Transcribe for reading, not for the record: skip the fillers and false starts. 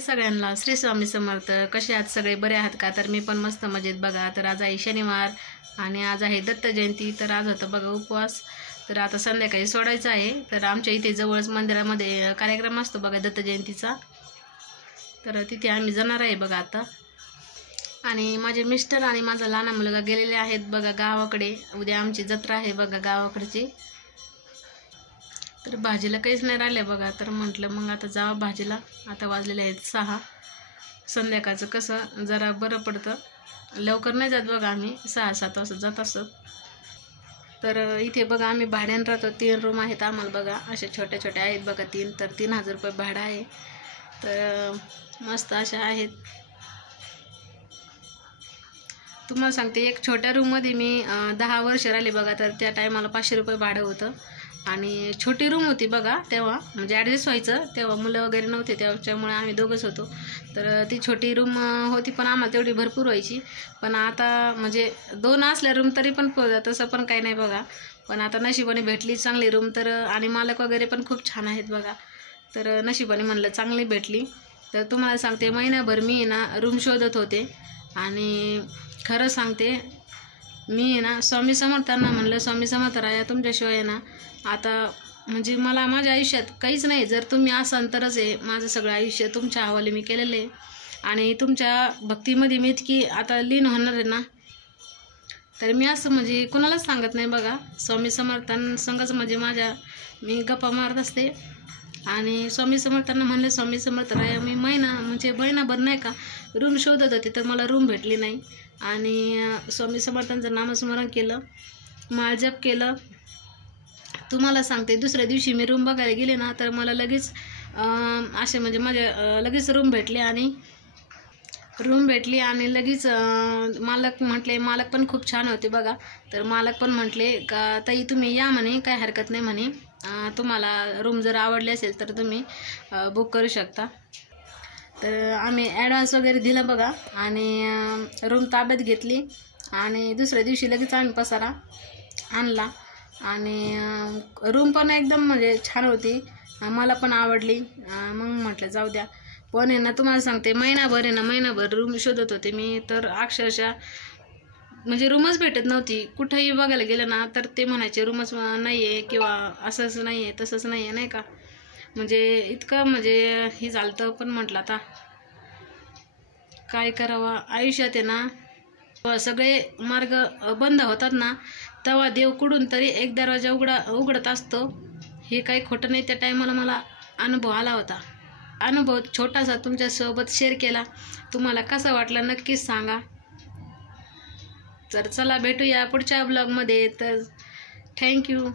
सगळ्यांना श्री स्वामी समर्थ. कसे आहात सगळे? बरे आहात का? तर मी पण मस्त मजेत बघा. तर आज आहे शनिवार आणि आज आहे दत्त जयंती. तर आज होतं बघा उपवास. तर आता संध्याकाळी सोडायचं आहे. तर आमच्या इथे जवळच मंदिरामध्ये कार्यक्रम असतो बघा दत्त जयंतीचा. तर तिथे आम्ही जाणार आहे बघा आता. आणि माझे मिस्टर आणि माझा लहान मुलगा गेलेले आहेत बघा गावाकडे. उद्या आमची जत्रा आहे बघा गावाकडची. तर भाजीला काहीच नाही राहिलं बघा. तर म्हटलं मग आता जावं भाजीला. आता वाजलेले आहेत 6. संध्याकाळचं कसं जरा बरं पडतं. लवकर नाही जात बघा आम्ही, 6-7 वाजता जात असतो. तर इथे बघा आम्ही भाड्यानं राहतो. 3 रूम आहेत आम्हाला बघा. अशा छोट्या छोट्या आहेत बघा 3. तर 3000 रुपये भाडं आहे. तर मस्त अशा आहेत. तुम्हाला सांगते, एक छोट्या रूममध्ये मी 10 वर्ष राहिले बघा. तर त्या टायमाला 500 रुपये भाडं होतं. आणि छोटी रूम होती बघा तेव्हा, म्हणजे ॲडजस्ट व्हायचं. तेव्हा मुलं वगैरे नव्हते, त्याच्यामुळे आम्ही दोघंच होतो. तर ती छोटी रूम होती, पण आम्हाला तेवढी भरपूर व्हायची. पण आता म्हणजे 2 असल्या रूम तरी पण तसं पण काही नाही बघा. पण आता नशिबाने भेटली चांगली रूम. तर आणि मालक वगैरे पण खूप छान आहेत बघा. तर नशिबाने म्हणलं चांगली भेटली. तर तुम्हाला सांगते, महिनाभर मी ना रूम शोधत होते. आणि खरं सांगते, मी ना स्वामी समर्थांना म्हणलं, स्वामी समर्थ राया तुमच्याशिवाय ना आता म्हणजे मला माझ्या आयुष्यात काहीच नाही. जर तुम्ही असाल तरच आहे. माझं सगळं आयुष्य तुमच्या हवाले मी केलेलं आहे. आणि तुमच्या भक्तीमध्ये मी इतकी आता लीन होणार आहे ना. तर मी असं म्हणजे कुणालाच सांगत नाही बघा. स्वामी समर्थांसंगच म्हणजे मी गप्पा मारत असते. आणि स्वामी समर्थांना म्हणले, स्वामी समर्थ राया मी महिनाभर नाही का रूम शोधत होते. तर मला रूम भेटली नाही. आणि स्वामी समर्थांचं नामस्मरण केलं, माळजप केलं. तुम्हाला सांगते, दुसऱ्या दिवशी मी रूम बघायला गेले ना, तर मला लगेच असे म्हणजे माझ्या लगेच रूम भेटली. आणि लगेच मालक पण खूप छान होते बघा. तर मालक पण म्हटले का ताई तुम्ही या म्हणे, काय हरकत नाही म्हणे. तुम्हाला रूम जर आवडली असेल तर तुम्ही बुक करू शकता. तर आम्ही ॲडव्हान्स वगैरे दिला बघा. आणि रूम ताब्यात घेतली. आणि दुसऱ्या दिवशी लगेच आम्ही पसारा आणला. आणि रूम पण एकदम म्हणजे छान होती, मला पण आवडली. मग म्हटलं जाऊ द्या. पण आहे ना तुम्हाला सांगते, महिनाभर रूम शोधत होते मी. तर अक्षरशः म्हणजे रूमच भेटत नव्हती. कुठंही बघायला गेलं ना तर ते म्हणायचे रूमच नाही आहे, किंवा असंच नाही आहे तसंच नाही आहे, नाही का. म्हणजे इतकं म्हणजे हे झालं. पण म्हटलं आता काय करावं. आयुष्यात आहे ना सगळे मार्ग बंद होतात ना, तेव्हा देव कुठून तरी एक दरवाजा उघडत असतो. हे काही खोटं नाही. त्या टायमाला मला अनुभव आला होता. अनुभव छोटासा तुमच्यासोबत शेअर केला. तुम्हाला कसं वाटलं नक्कीच सांगा. तर चला भेटूया पुढच्या ब्लॉगमध्ये. तर थँक्यू.